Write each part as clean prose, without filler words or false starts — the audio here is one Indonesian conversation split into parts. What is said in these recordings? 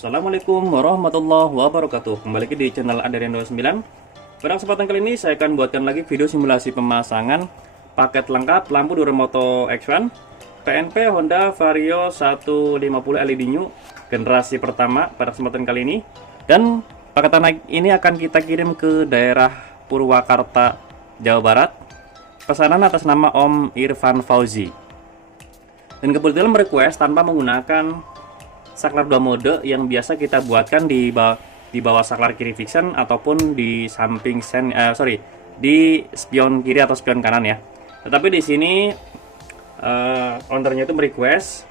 Assalamualaikum warahmatullahi wabarakatuh. Kembali lagi di channel Adrian29. Pada kesempatan kali ini saya akan buatkan lagi video simulasi pemasangan paket lengkap lampu Duremoto X1 PNP Honda Vario 150 LED New generasi pertama pada kesempatan kali ini. Dan paketan ini akan kita kirim ke daerah Purwakarta, Jawa Barat. Pesanan atas nama Om Irfan Fauzi. Dan kebetulan merequest tanpa menggunakan saklar 2 mode yang biasa kita buatkan di bawah saklar kiri fiction ataupun di samping di spion kiri atau spion kanan ya. Tetapi di sini ownernya itu merequest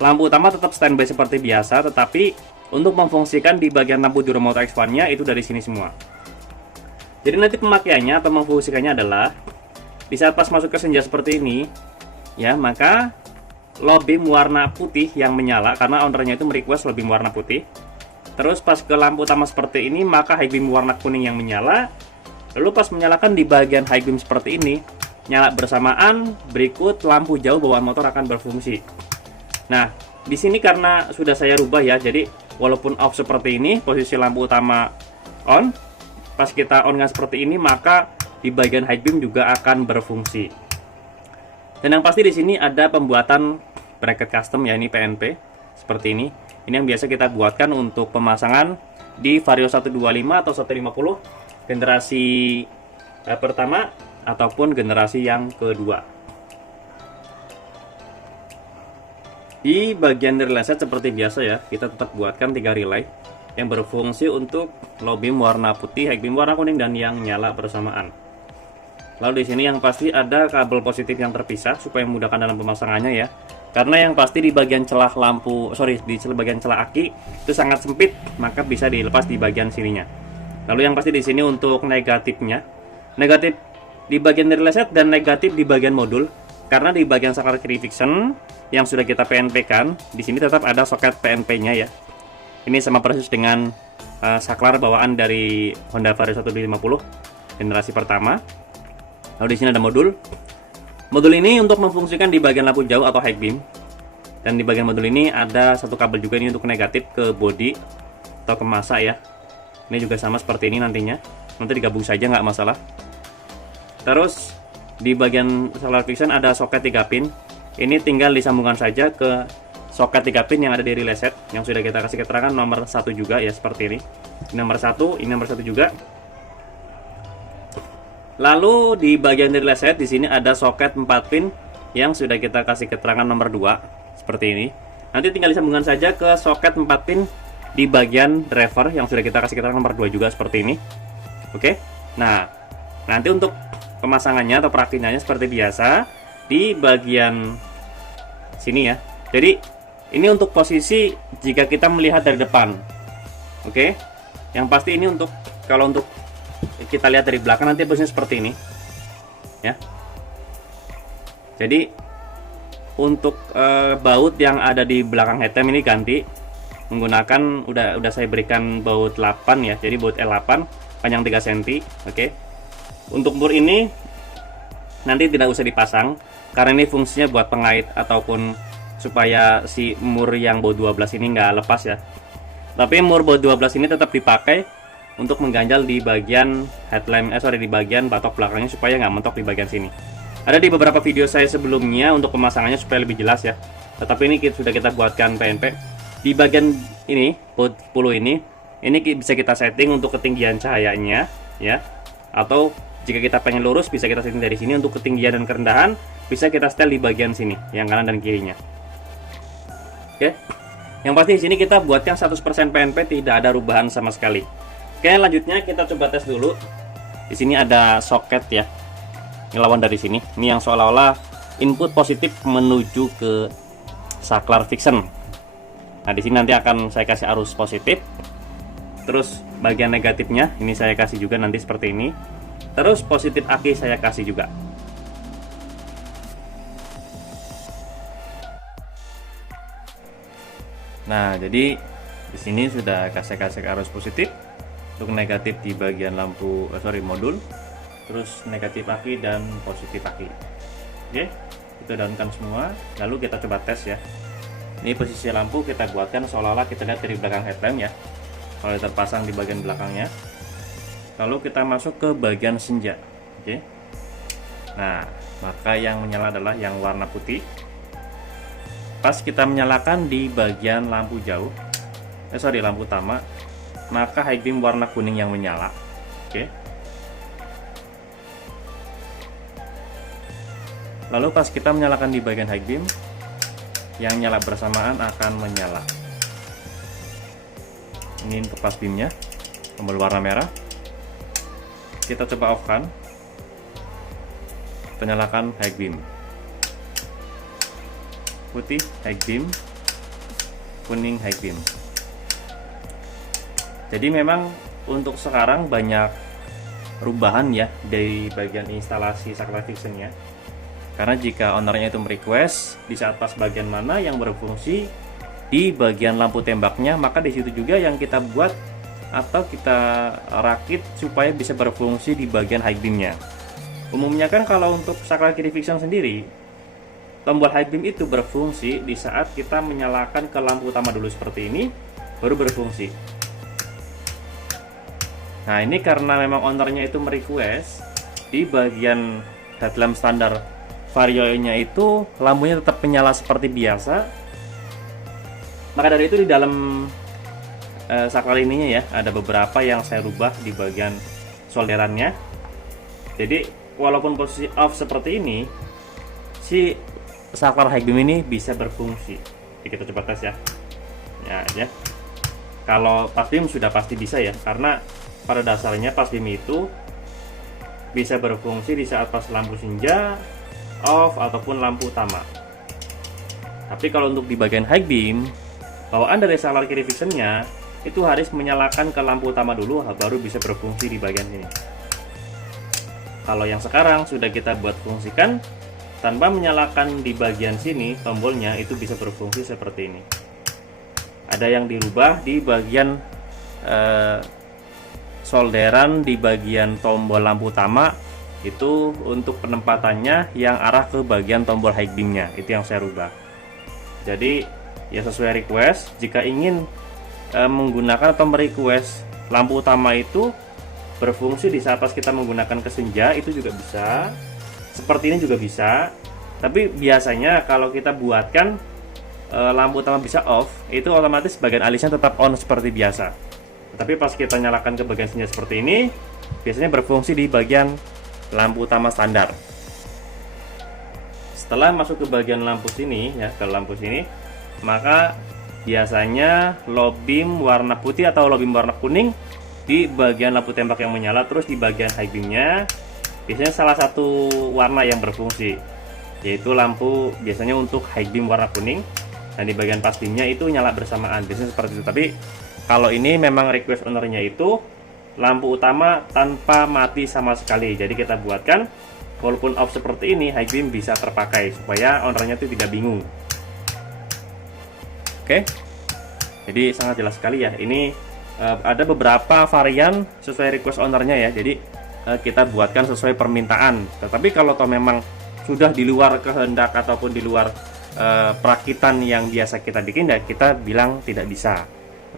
lampu utama tetap standby seperti biasa, tetapi untuk memfungsikan di bagian lampu Duremoto X1-nya itu dari sini semua. Jadi nanti pemakaiannya atau memfungsikannya adalah di saat pas masuk ke senja seperti ini ya, maka low beam warna putih yang menyala karena ownernya itu merequest low beam warna putih. Terus pas ke lampu utama seperti ini maka high beam warna kuning yang menyala. Lalu pas menyalakan di bagian high beam seperti ini nyala bersamaan, berikut lampu jauh bawaan motor akan berfungsi. Nah, di sini karena sudah saya rubah ya, jadi walaupun off seperti ini posisi lampu utama on, pas kita on seperti ini maka di bagian high beam juga akan berfungsi. Dan yang pasti di sini ada pembuatan bracket custom ya, ini PNP seperti ini. Ini yang biasa kita buatkan untuk pemasangan di Vario 125 atau 150 generasi pertama ataupun generasi yang kedua. Di bagian relay set seperti biasa ya, kita tetap buatkan 3 relay yang berfungsi untuk low beam warna putih, high beam warna kuning, dan yang nyala bersamaan. Lalu di sini yang pasti ada kabel positif yang terpisah supaya memudahkan dalam pemasangannya ya. Karena yang pasti di bagian celah di bagian celah aki itu sangat sempit, maka bisa dilepas di bagian sininya. Lalu yang pasti di sini untuk negatifnya, negatif di bagian relay set dan negatif di bagian modul. Karena di bagian saklar kiri fiction yang sudah kita PNP kan, di sini tetap ada soket PNP-nya ya. Ini sama persis dengan saklar bawaan dari Honda Vario 150 generasi pertama. Lalu di sini ada modul. Modul ini untuk memfungsikan di bagian lampu jauh atau high beam. Dan di bagian modul ini ada satu kabel juga ini untuk negatif ke body atau ke masa ya. Ini juga sama seperti ini nantinya. Nanti digabung saja nggak masalah. Terus di bagian saklar fiction ada soket 3 pin. Ini tinggal disambungkan saja ke soket 3 pin yang ada di relay set yang sudah kita kasih keterangan nomor 1 juga ya, seperti ini. Ini nomor 1, ini nomor 1 juga. Lalu di bagian relay set di sini ada soket 4 pin yang sudah kita kasih keterangan nomor 2 seperti ini. Nanti tinggal disambungkan saja ke soket 4 pin di bagian driver yang sudah kita kasih keterangan nomor 2 juga seperti ini. Oke. Nah, nanti untuk pemasangannya atau perakinannya seperti biasa di bagian sini ya. Jadi ini untuk posisi jika kita melihat dari depan. Oke. Yang pasti ini untuk kalau untuk kita lihat dari belakang nanti posisinya seperti ini ya. Jadi untuk baut yang ada di belakang headlamp ini ganti menggunakan udah saya berikan baut 8 ya, jadi baut L8 panjang 3 cm. Oke. Untuk mur ini nanti tidak usah dipasang karena ini fungsinya buat pengait ataupun supaya si mur yang baut 12 ini nggak lepas ya. Tapi mur baut 12 ini tetap dipakai untuk mengganjal di bagian headlamp, di bagian batok belakangnya supaya nggak mentok di bagian sini. Ada di beberapa video saya sebelumnya untuk pemasangannya supaya lebih jelas ya. Tetapi ini sudah kita buatkan PNP. Di bagian ini, baut 10 ini bisa kita setting untuk ketinggian cahayanya ya. Atau jika kita pengen lurus bisa kita setting dari sini, untuk ketinggian dan kerendahan bisa kita setel di bagian sini, yang kanan dan kirinya. Oke. Yang pasti di sini kita buatkan 100% PNP, tidak ada rubahan sama sekali. Oke, lanjutnya kita coba tes dulu. Di sini ada soket ya. Ini lawan dari sini. Ini yang seolah-olah input positif menuju ke saklar fiction. Nah, di sini nanti akan saya kasih arus positif. Terus bagian negatifnya ini saya kasih juga nanti seperti ini. Terus positif aki saya kasih juga. Nah, jadi di sini sudah kasih arus positif. Untuk negatif di bagian lampu modul, terus negatif aki dan positif aki. Oke, itu daunkan semua. Lalu kita coba tes ya. Ini posisi lampu kita buatkan seolah-olah kita lihat dari belakang headlamp ya, kalau terpasang di bagian belakangnya. Lalu kita masuk ke bagian senja. Oke. Nah, maka yang menyala adalah yang warna putih. Pas kita menyalakan di bagian lampu jauh, lampu utama, maka high beam warna kuning yang menyala. Oke. Lalu pas kita menyalakan di bagian high beam, yang nyala bersamaan akan menyala. Ini untuk pas beamnya, tombol warna merah. Kita coba off kan, penyalakan high beam, putih high beam, kuning high beam. Jadi memang untuk sekarang banyak perubahan ya dari bagian instalasi saklar fixingnya. Karena jika ownernya itu merequest di saat pas bagian mana yang berfungsi di bagian lampu tembaknya, maka di situ juga yang kita buat atau kita rakit supaya bisa berfungsi di bagian high beamnya. Umumnya kan kalau untuk saklar kiri fixing sendiri, tombol high beam itu berfungsi di saat kita menyalakan ke lampu utama dulu seperti ini, baru berfungsi. Nah, ini karena memang ownernya itu merequest di bagian headlamp standar varionya itu lampunya tetap menyala seperti biasa. Maka dari itu di dalam saklar ininya ya, ada beberapa yang saya rubah di bagian solderannya. Jadi walaupun posisi off seperti ini, si saklar high beam ini bisa berfungsi. Jadi kita coba tes ya. Ya. Kalau pas beam sudah pasti bisa ya, karena pada dasarnya pas beam itu bisa berfungsi di saat pas lampu senja, off ataupun lampu utama. Tapi kalau untuk di bagian high beam, bawaan dari saklar kiri fixingnya itu harus menyalakan ke lampu utama dulu baru bisa berfungsi di bagian sini. Kalau yang sekarang sudah kita buat fungsikan tanpa menyalakan di bagian sini, tombolnya itu bisa berfungsi seperti ini. Ada yang dirubah di bagian solderan di bagian tombol lampu utama, itu untuk penempatannya yang arah ke bagian tombol high beamnya, itu yang saya rubah. Jadi ya sesuai request, jika ingin menggunakan atau merequest lampu utama itu berfungsi di saat pas kita menggunakan kesenja, itu juga bisa. Seperti ini juga bisa. Tapi biasanya kalau kita buatkan lampu utama bisa off, itu otomatis bagian alisnya tetap on seperti biasa. Tapi pas kita nyalakan ke bagian senja seperti ini, biasanya berfungsi di bagian lampu utama standar. Setelah masuk ke bagian lampu sini ya, ke lampu sini, maka biasanya low beam warna putih atau low beam warna kuning di bagian lampu tembak yang menyala. Terus di bagian high beamnya biasanya salah satu warna yang berfungsi, yaitu lampu biasanya untuk high beam warna kuning, dan di bagian pas beamnya itu nyala bersamaan, biasanya seperti itu. Tapi kalau ini memang request ownernya itu lampu utama tanpa mati sama sekali. Jadi kita buatkan walaupun off seperti ini, high beam bisa terpakai supaya ownernya itu tidak bingung. Oke. Jadi sangat jelas sekali ya. Ini ada beberapa varian sesuai request ownernya ya. Jadi kita buatkan sesuai permintaan. Tetapi kalau toh memang sudah di luar kehendak ataupun di luar perakitan yang biasa kita bikin, ya kita bilang tidak bisa.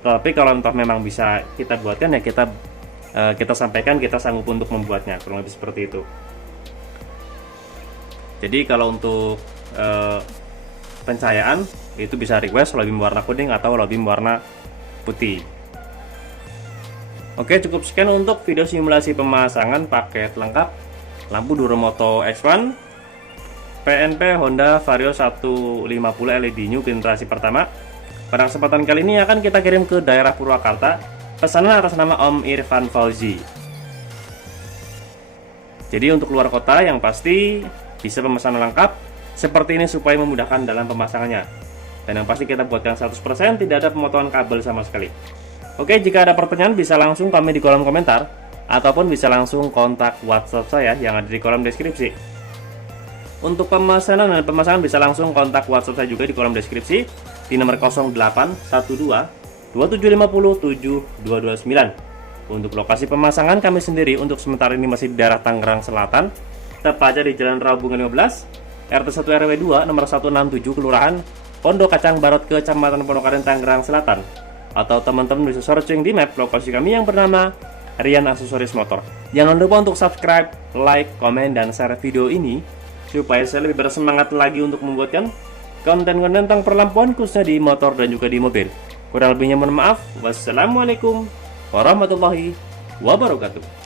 Tapi kalau toh memang bisa kita buatkan, ya kita sampaikan kita sanggup untuk membuatnya, kurang lebih seperti itu. Jadi kalau untuk pencahayaan itu bisa request low beam warna kuning atau low beam warna putih. Oke, cukup sekian untuk video simulasi pemasangan paket lengkap lampu Duromoto X1 PNP Honda Vario 150 LED new generasi pertama. Pada kesempatan kali ini akan kita kirim ke daerah Purwakarta, pesanan atas nama Om Irfan Fauzi. Jadi untuk luar kota yang pasti bisa pemesanan lengkap seperti ini supaya memudahkan dalam pemasangannya. Dan yang pasti kita buatkan 100%, tidak ada pemotongan kabel sama sekali. Oke, jika ada pertanyaan bisa langsung komen di kolom komentar ataupun bisa langsung kontak WhatsApp saya yang ada di kolom deskripsi. Untuk pemesanan dan pemasangan bisa langsung kontak WhatsApp saya juga di kolom deskripsi di nomor 0812 2750 7229. Untuk lokasi pemasangan kami sendiri untuk sementara ini masih di daerah Tangerang Selatan, tepatnya di Jalan Raubungan 15, RT 1 RW 2 nomor 167 Kelurahan Pondok Kacang Barat, Kecamatan Pondokaren, Tangerang Selatan. Atau teman-teman bisa searching di map lokasi kami yang bernama Rian Aksesoris Motor. Jangan lupa untuk subscribe, like, komen, dan share video ini supaya saya lebih bersemangat lagi untuk membuatkan konten-konten tentang perlampuan khususnya di motor dan juga di mobil. Kurang lebihnya mohon maaf. Wassalamualaikum warahmatullahi wabarakatuh.